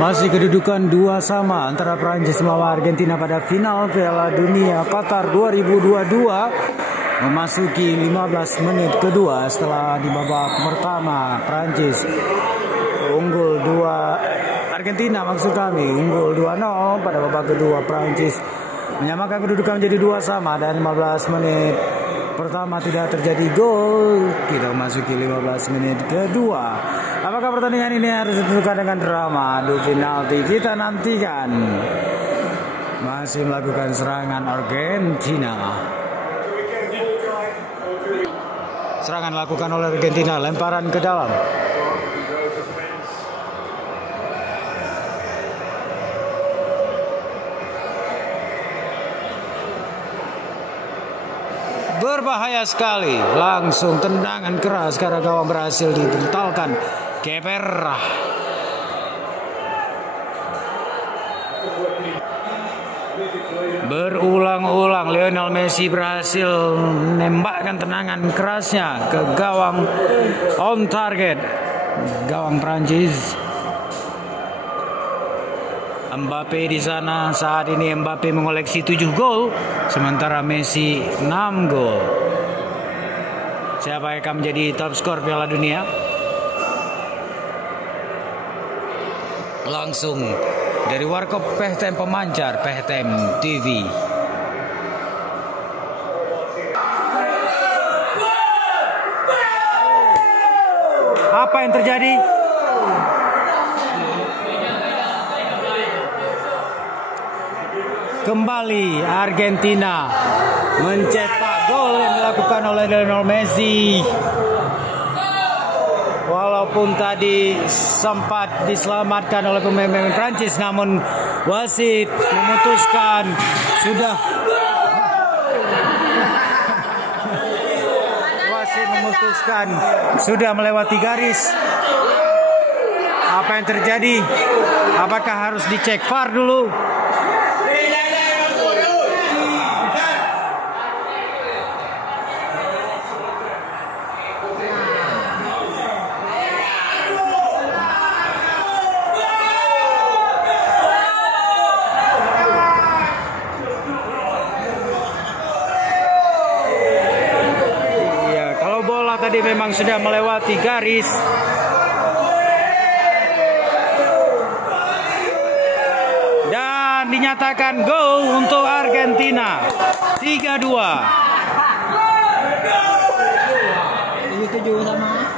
Masih kedudukan 2-2 antara Prancis melawan Argentina pada final Piala Dunia Qatar 2022. Memasuki 15 menit kedua setelah di babak pertama Prancis unggul 2, Argentina maksud kami unggul 2-0. Pada babak kedua Prancis menyamakan kedudukan menjadi 2-2 dan 15 menit pertama tidak terjadi gol. Kita memasuki 15 menit kedua. Apakah pertandingan ini harus ditentukan dengan drama adu penalti? Kita nantikan. Masih melakukan serangan Argentina. Serangan dilakukan oleh Argentina, lemparan ke dalam. Berbahaya sekali, langsung tendangan keras karena gawang berhasil dibentalkan. Keper. Berulang-ulang Lionel Messi berhasil menembakkan tendangan kerasnya ke gawang on target gawang Prancis. Mbappe di sana saat ini Mbappe mengoleksi 7 gol sementara Messi 6 gol. Siapa yang akan menjadi top skor Piala Dunia? Langsung dari Warkop Pehtem Pemancar Pehtem TV. Apa yang terjadi? Kembali Argentina mencetak gol yang dilakukan oleh Lionel Messi. Walaupun tadi sempat diselamatkan oleh pemain Prancis, namun wasit memutuskan sudah melewati garis. Apa yang terjadi? Apakah harus dicek VAR dulu? Tadi memang sudah melewati garis. Dan dinyatakan gol untuk Argentina 3-2. Sama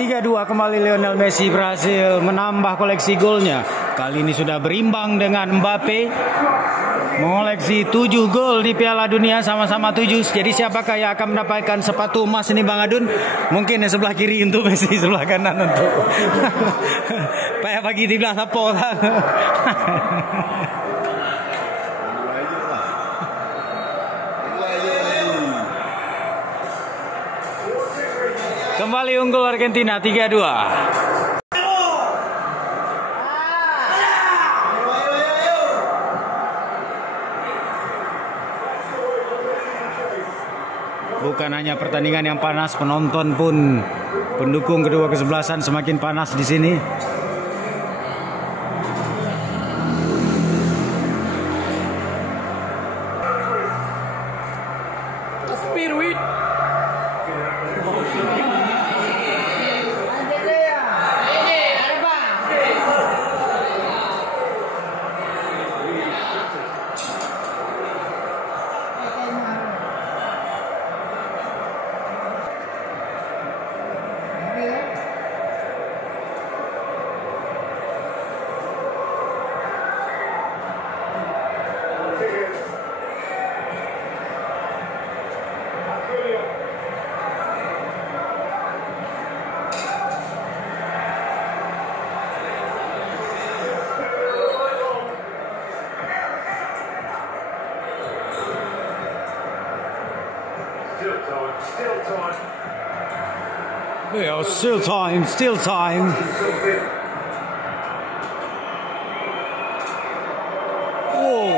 3-2 kembali Lionel Messi berhasil menambah koleksi golnya. Kali ini sudah berimbang dengan Mbappe. Mengoleksi 7 gol di Piala Dunia, sama-sama 7. Jadi siapakah yang akan mendapatkan sepatu emas ini Bang Adun? Mungkin yang sebelah kiri untuk Messi, sebelah kanan untuk Pak bagi di belah sapo. Kembali unggul Argentina 3-2. Bukan hanya pertandingan yang panas, penonton pun, pendukung kedua kesebelasan semakin panas di sini. Yeah, still time, still time. Oh.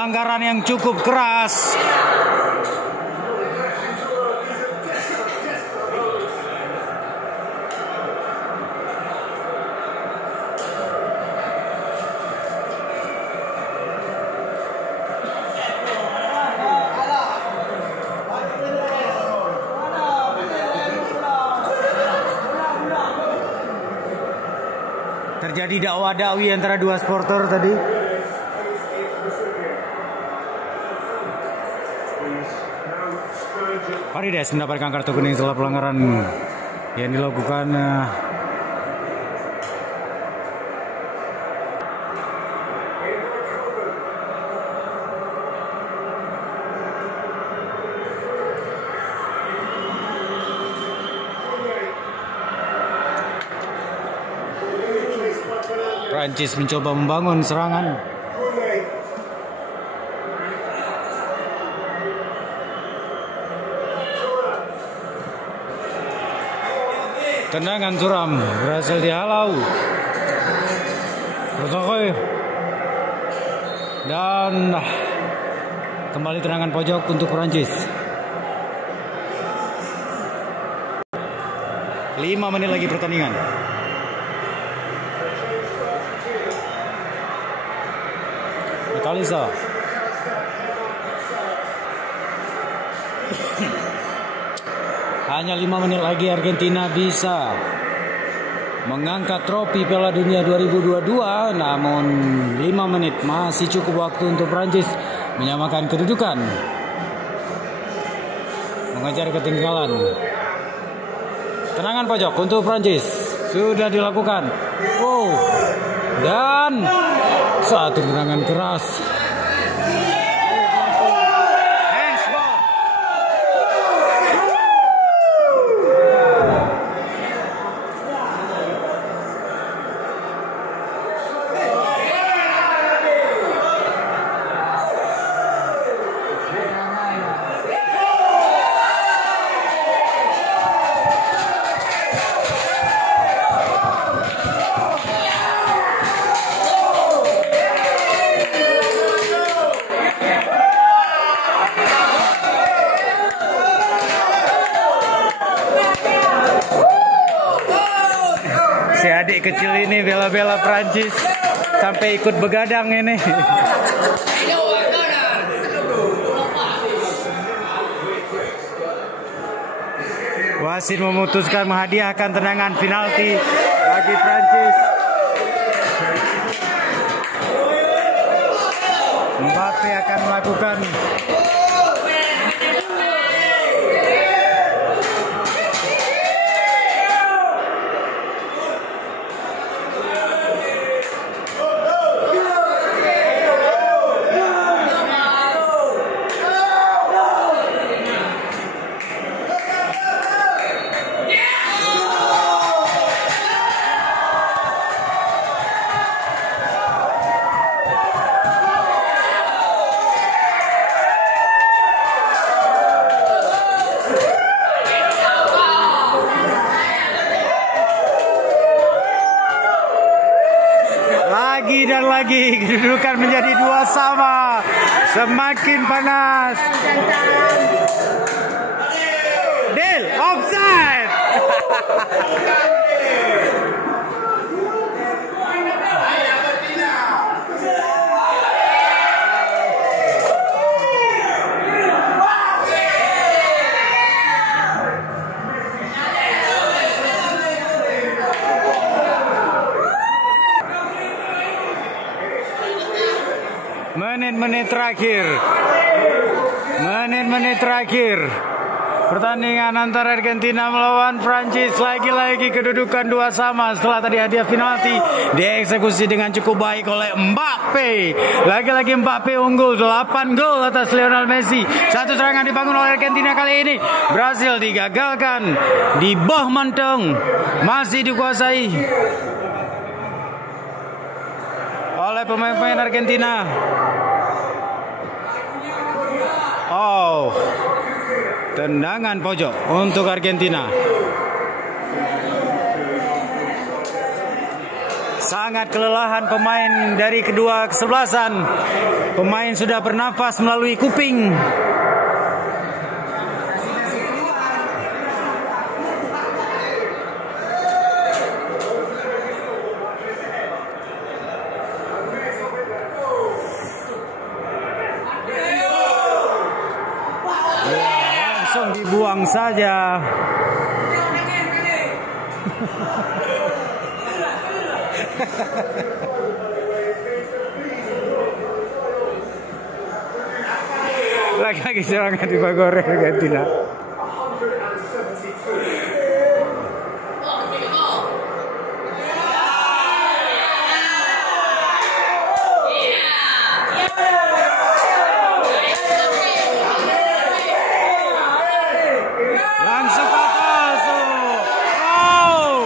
pelanggaran yang cukup keras. Terjadi dakwah dakwi antara dua supporter tadi. Farides mendapatkan kartu kuning setelah pelanggaran yang dilakukan Prancis mencoba membangun serangan. Tendangan Thuram berhasil dihalau. Rosokoy. Dan kembali tendangan pojok untuk Prancis. 5 menit lagi pertandingan. Kalisa. Hanya 5 menit lagi Argentina bisa mengangkat trofi Piala Dunia 2022. Namun 5 menit masih cukup waktu untuk Prancis menyamakan kedudukan, mengejar ketinggalan. Tendangan pojok untuk Prancis sudah dilakukan. Dan satu tendangan keras. Handsball. Si adik kecil ini bela-bela Prancis sampai ikut begadang ini. Wasit memutuskan menghadiahkan tendangan penalti bagi Prancis. Mbappe akan melakukan dan lagi kedudukan menjadi 2-2, semakin panas. Deal offside. Menit-menit terakhir pertandingan antara Argentina melawan Prancis. Lagi-lagi kedudukan 2-2 setelah tadi hadiah penalti dieksekusi dengan cukup baik oleh Mbappe. Lagi-lagi Mbappe unggul 8 gol atas Lionel Messi. Satu serangan dibangun oleh Argentina kali ini berhasil digagalkan di bawah manteng, masih dikuasai oleh pemain-pemain Argentina. Tendangan pojok untuk Argentina. Sangat kelelahan pemain dari kedua kesebelasan. Pemain sudah bernafas melalui kuping. Langsung dibuang saja. Lagi-lagi serangan di Bagor Argentina. Langsung ke atas. Oh.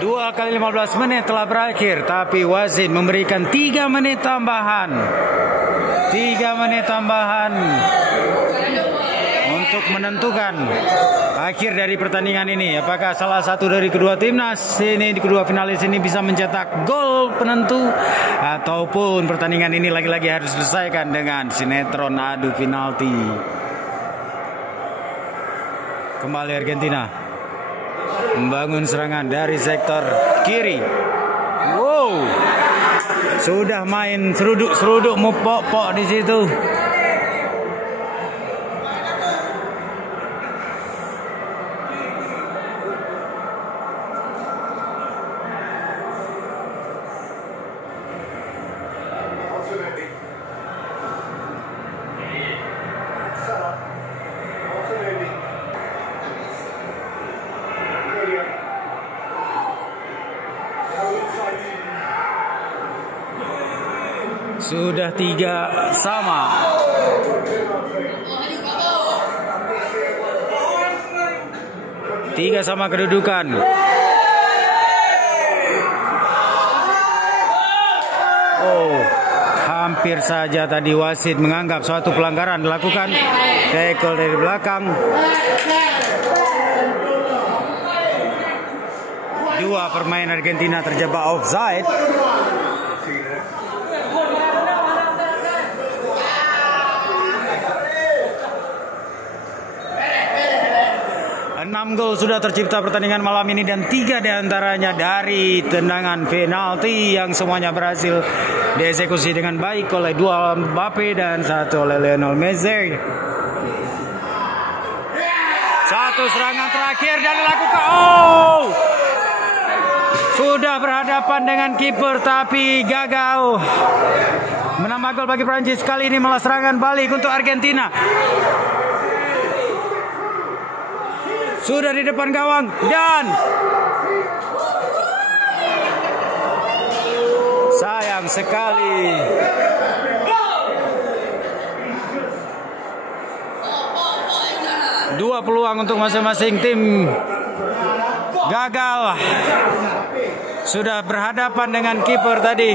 Dua kali 15 menit telah berakhir, tapi wasit memberikan 3 menit tambahan. 3 menit tambahan untuk menentukan akhir dari pertandingan ini. Apakah salah satu dari kedua timnas ini, di kedua finalis ini bisa mencetak gol penentu, ataupun pertandingan ini lagi-lagi harus diselesaikan dengan sinetron adu penalti. Kembali Argentina membangun serangan dari sektor kiri. Wow, sudah main seruduk mupok-pok di situ. Sudah 3 sama. Tiga sama kedudukan. Oh, hampir saja tadi wasit menganggap suatu pelanggaran dilakukan. Tackle dari belakang. Dua pemain Argentina terjebak offside. 6 gol sudah tercipta pertandingan malam ini, dan 3 diantaranya dari tendangan penalti yang semuanya berhasil dieksekusi dengan baik oleh 2 Mbappe dan 1 oleh Lionel Messi. Satu serangan terakhir dan dilakukan. Oh, sudah berhadapan dengan kiper tapi gagal menambah gol bagi Prancis. Kali ini malah serangan balik untuk Argentina. Sudah di depan gawang dan sayang sekali. Dua peluang untuk masing-masing tim gagal. Sudah berhadapan dengan kiper tadi.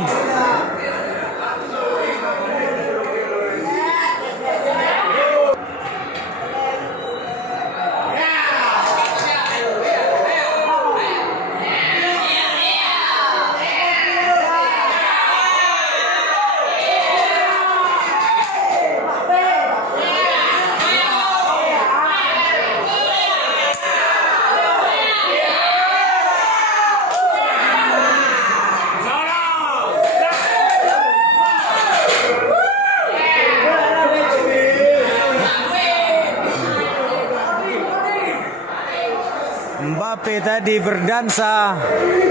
Mbappe tadi berdansa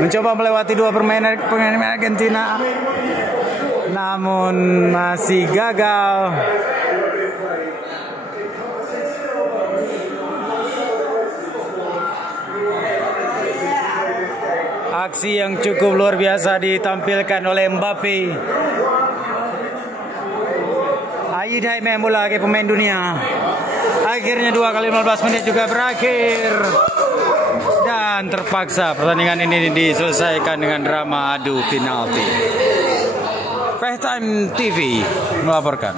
mencoba melewati 2 pemain Argentina, namun masih gagal. Aksi yang cukup luar biasa ditampilkan oleh Mbappe. Aid Haime bola ke pemain dunia. Akhirnya 2 kali 15 menit juga berakhir. Dan terpaksa pertandingan ini diselesaikan dengan drama adu penalti. Time TV melaporkan.